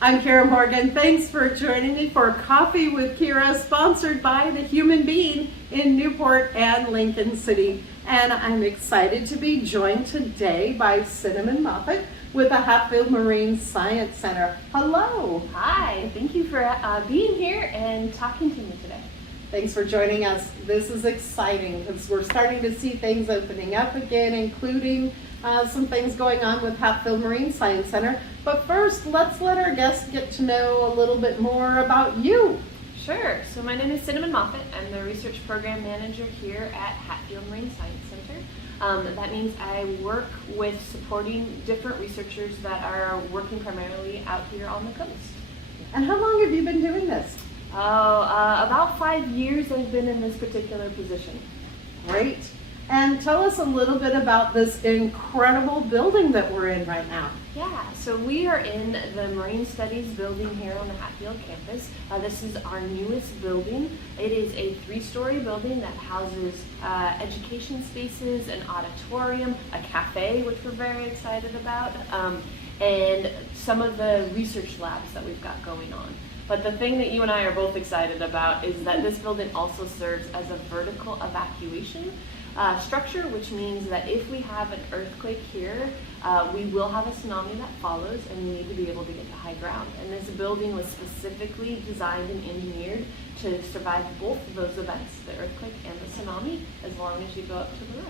I'm Kiera Morgan. Thanks for joining me for Coffee with Kiera, sponsored by the Human Being in Newport and Lincoln City. And I'm excited to be joined today by Cinnamon Moffett with the Hatfield Marine Science Center. Hello. Hi, thank you for being here and talking to me today. Thanks for joining us. This is exciting because we're starting to see things opening up again, including some things going on with Hatfield Marine Science Center. But first, let's let our guests get to know a little bit more about you. Sure. So my name is Cinnamon Moffett. I'm the Research Program Manager here at Hatfield Marine Science Center. That means I work with supporting different researchers that are working primarily out here on the coast. And how long have you been doing this? About 5 years I've been in this particular position. Great. And tell us a little bit about this incredible building that we're in right now. Yeah, so we are in the Marine Studies building here on the Hatfield campus. This is our newest building. It is a 3-story building that houses education spaces, an auditorium, a cafe, which we're very excited about, and some of the research labs that we've got going on. But the thing that you and I are both excited about is that this building also serves as a vertical evacuation structure, which means that if we have an earthquake here, we will have a tsunami that follows, and we need to be able to get to high ground. And this building was specifically designed and engineered to survive both of those events, the earthquake and the tsunami, as long as you go up to the roof.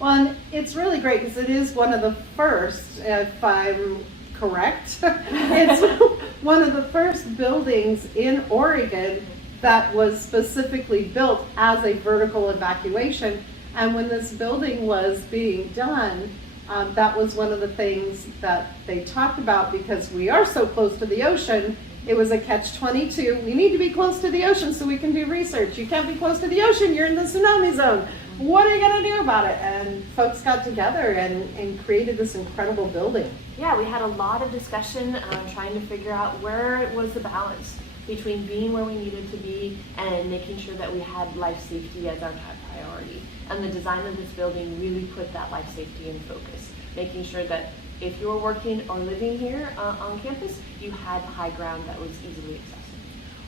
Well, and it's really great because it is one of the first, if I'm correct, it's one of the first buildings in Oregon that was specifically built as a vertical evacuation. And when this building was being done, that was one of the things that they talked about, because we are so close to the ocean. It was a catch-22. We need to be close to the ocean so we can do research. You can't be close to the ocean, you're in the tsunami zone. What are you going to do about it? And folks got together and created this incredible building. Yeah, we had a lot of discussion trying to figure out where was the balance between being where we needed to be and making sure that we had life safety as our top priority. And the design of this building really put that life safety in focus, making sure that if you were working or living here on campus, you had high ground that was easily accessible.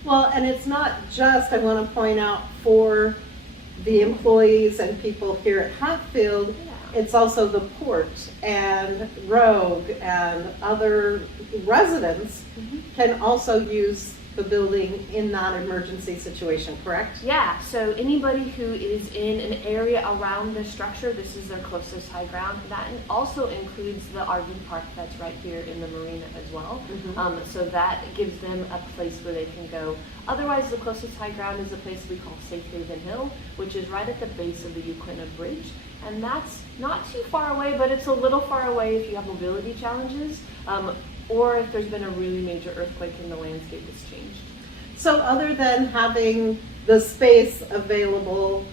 Well, and it's not just, I want to point out, for the employees and people here at Hatfield, it's also the port and Rogue and other residents can also use the building in that emergency situation, correct? Yeah, so anybody who is in an area around the structure, this is their closest high ground. That also includes the RV park that's right here in the marina as well. So that gives them a place where they can go. Otherwise, the closest high ground is a place we call Safe Haven Hill, which is right at the base of the Uquina Bridge. And that's not too far away, but it's a little far away if you have mobility challenges, or if there's been a really major earthquake and the landscape has changed. So other than having the space available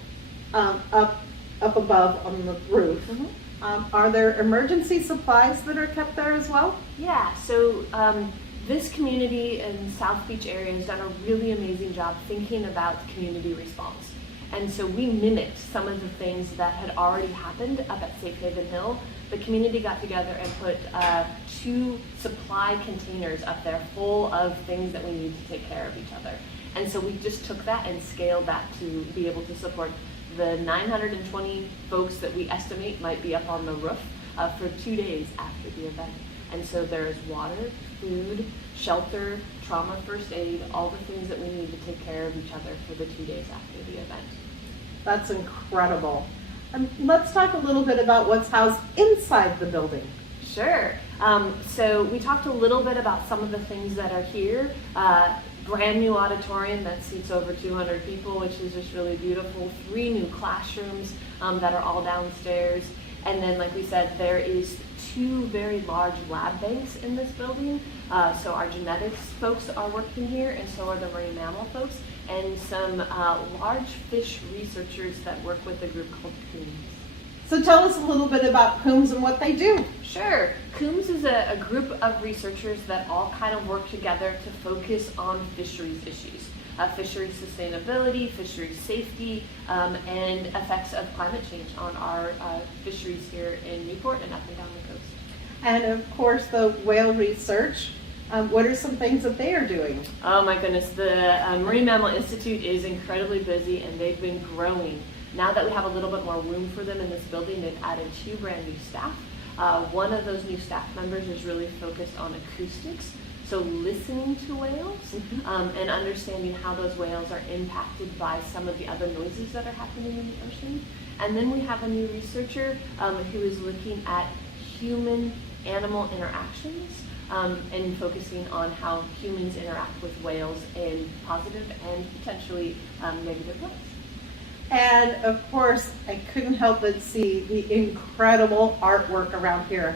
up above on the roof, are there emergency supplies that are kept there as well? Yeah, so this community in South Beach area has done a really amazing job thinking about community response. And so we mimicked some of the things that had already happened up at Safe Haven Hill. The community got together and put 2 supply containers up there full of things that we need to take care of each other. And so we just took that and scaled that to be able to support the 920 folks that we estimate might be up on the roof for 2 days after the event. And so there's water, food, shelter, trauma first aid, all the things that we need to take care of each other for the 2 days after the event. That's incredible. Let's talk a little bit about what's housed inside the building. Sure. So we talked a little bit about some of the things that are here. Brand new auditorium that seats over 200 people, which is just really beautiful. 3 new classrooms that are all downstairs. And then, like we said, there is 2 very large lab banks in this building. So our genetics folks are working here, and so are the marine mammal folks, and some large fish researchers that work with a group called Coombs. So tell us a little bit about Coombs and what they do. Sure. Coombs is a group of researchers that all kind of work together to focus on fisheries issues. Fisheries sustainability, fisheries safety, and effects of climate change on our fisheries here in Newport and up and down the coast. And of course the whale research What are some things that they are doing? Oh my goodness, the Marine Mammal Institute is incredibly busy and they've been growing. Now that we have a little bit more room for them in this building, they've added 2 brand new staff. One of those new staff members is really focused on acoustics, so listening to whales and understanding how those whales are impacted by some of the other noises that are happening in the ocean. And then we have a new researcher who is looking at human-animal interactions and focusing on how humans interact with whales in positive and potentially negative ways. And of course, I couldn't help but see the incredible artwork around here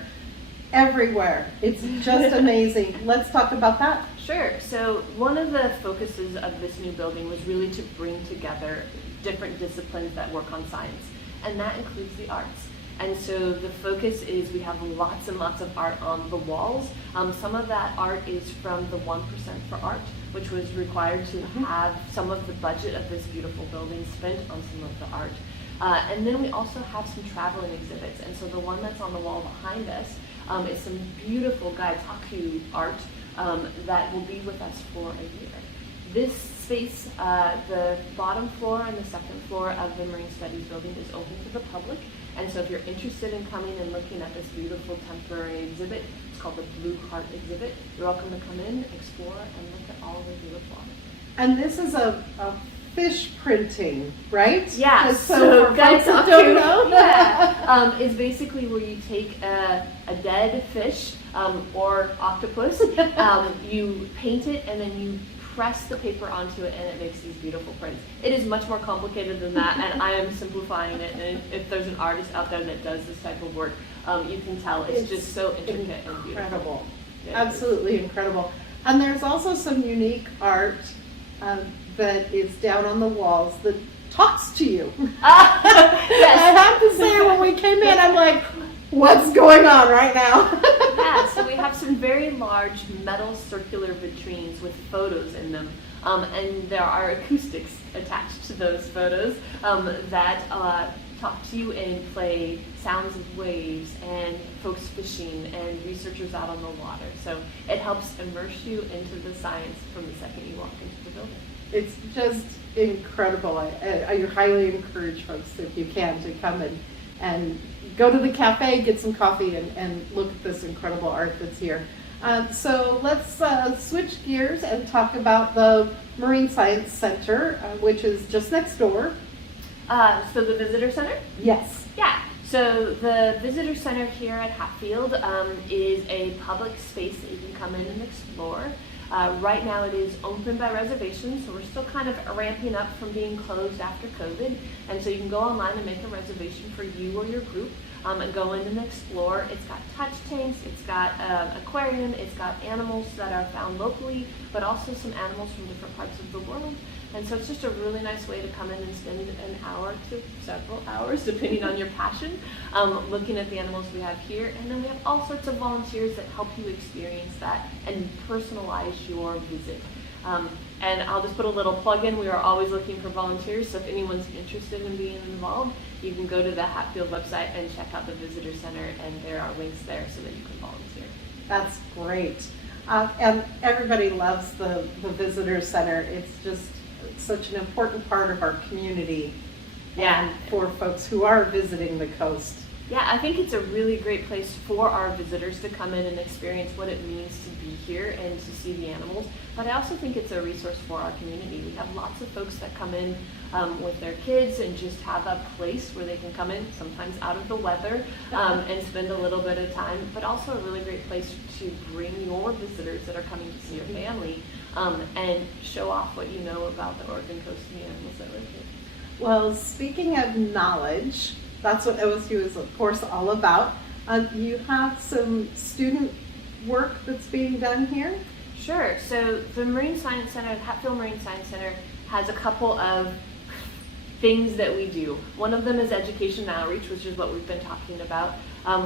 everywhere. It's just amazing. Let's talk about that. Sure. So one of the focuses of this new building was really to bring together different disciplines that work on science, and that includes the arts. And so the focus is we have lots and lots of art on the walls. Some of that art is from the 1% for Art, which was required to have some of the budget of this beautiful building spent on some of the art. And then we also have some traveling exhibits. And so the one that's on the wall behind us is some beautiful Gaitaku art that will be with us for a year. This space, the bottom floor and the second floor of the Marine Studies building is open to the public. And so if you're interested in coming and looking at this beautiful temporary exhibit, it's called the Blue Heart exhibit. You're welcome to come in, explore, and look at all the beautiful art. And this is a fish printing, right? Yeah, So for folks that don't know. is basically where you take a dead fish or octopus, you paint it, and then you press the paper onto it, and it makes these beautiful prints. It is much more complicated than that, and I am simplifying it. And if there's an artist out there that does this type of work, you can tell it's just so intricate and beautiful. Incredible. Yeah, Absolutely incredible. And there's also some unique art that is down on the walls that talks to you. Yes. I have to say, when we came in, I'm like, what's going on right now? Yeah, so we have some very large metal circular vitrines with photos in them. And there are acoustics attached to those photos that talk to you and play sounds of waves and folks fishing and researchers out on the water. So it helps immerse you into the science from the second you walk into the building. It's just incredible. I highly encourage folks, if you can, to come and go to the cafe, get some coffee, and look at this incredible art that's here. So let's switch gears and talk about the Marine Science Center, which is just next door. So the visitor center? Yes. Yeah. So the visitor center here at Hatfield is a public space that you can come in and explore. Right now it is open by reservation, so we're still kind of ramping up from being closed after COVID. And so you can go online and make a reservation for you or your group and go in and explore. It's got touch tanks, it's got aquarium, it's got animals that are found locally, but also some animals from different parts of the world. And so it's just a really nice way to come in and spend an hour to several hours, depending on your passion, looking at the animals we have here. And then we have all sorts of volunteers that help you experience that and personalize your visit. And I'll just put a little plug in. We are always looking for volunteers, so if anyone's interested in being involved, you can go to the Hatfield website and check out the visitor center, and there are links there so that you can volunteer. That's great. And everybody loves the visitor center. It's just such an important part of our community. Yeah. And for folks who are visiting the coast. Yeah, I think it's a really great place for our visitors to come in and experience what it means to be here and to see the animals. But I also think it's a resource for our community. We have lots of folks that come in with their kids and just have a place where they can come in, sometimes out of the weather, and spend a little bit of time, but also a really great place to bring your visitors that are coming to see your family and show off what you know about the Oregon coast and the animals that live here. Well, speaking of knowledge, that's what OSU is, of course, all about. You have some student work that's being done here? Sure. So the Marine Science Center, Hatfield Marine Science Center, has a couple of things that we do. One of them is education and outreach, which is what we've been talking about.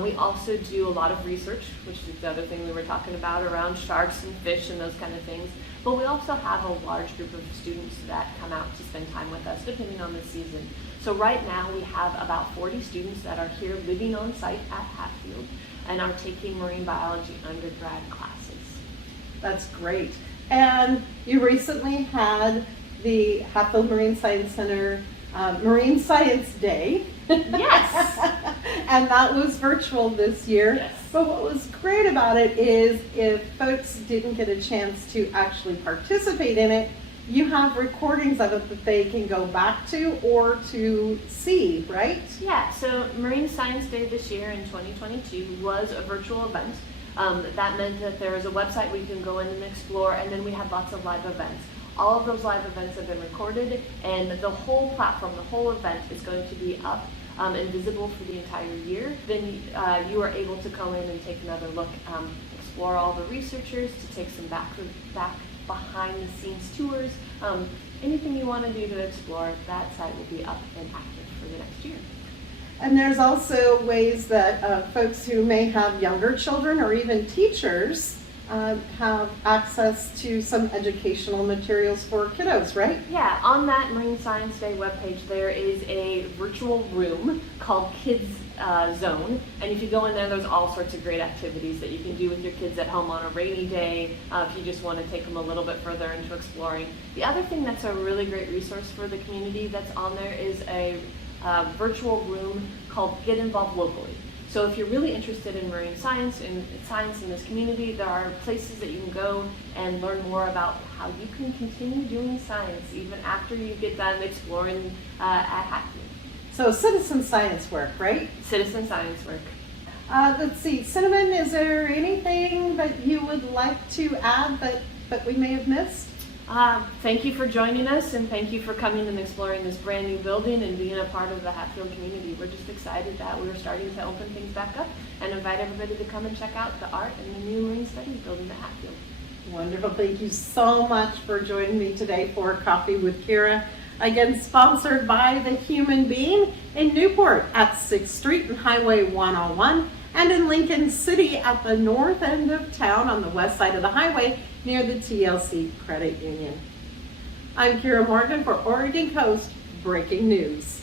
We also do a lot of research, which is the other thing we were talking about around sharks and fish and those kind of things. But we also have a large group of students that come out to spend time with us, depending on the season. So right now we have about 40 students that are here living on site at Hatfield and are taking marine biology undergrad classes. That's great. And you recently had the Hatfield Marine Science Center Marine Science Day. Yes. And that was virtual this year. Yes. But what was great about it is if folks didn't get a chance to actually participate in it, you have recordings of it that they can go back to or to see, right? Yeah, so Marine Science Day this year in 2022 was a virtual event. That meant that there was a website where you can go in and explore, and then we had lots of live events. All of those live events have been recorded, and the whole platform, the whole event is going to be up and visible for the entire year. Then you are able to go in and take another look, explore all the researchers, to take some back behind the scenes tours. Anything you want to do to explore, that site will be up and active for the next year. And there's also ways that folks who may have younger children or even teachers have access to some educational materials for kiddos, right? Yeah, on that Marine Science Day webpage, there is a virtual room called Kids Zone. And if you go in there, there's all sorts of great activities that you can do with your kids at home on a rainy day, if you just want to take them a little bit further into exploring. The other thing that's a really great resource for the community that's on there is a virtual room called Get Involved Locally. So if you're really interested in marine science and science in this community, there are places that you can go and learn more about how you can continue doing science even after you get done exploring at Hatfield. So citizen science work, right? Citizen science work. Let's see, Cinnamon, is there anything that you would like to add that we may have missed? Thank you for joining us, and thank you for coming and exploring this brand new building and being a part of the Hatfield community. We're just excited that we're starting to open things back up and invite everybody to come and check out the art and the new Marine Studies building at Hatfield. Wonderful. Thank you so much for joining me today for Coffee with Kiera. Again, sponsored by The Human Being in Newport at 6th Street and Highway 101, and in Lincoln City at the north end of town on the west side of the highway near the TLC Credit Union. I'm Kiera Morgan for Oregon Coast Breaking News.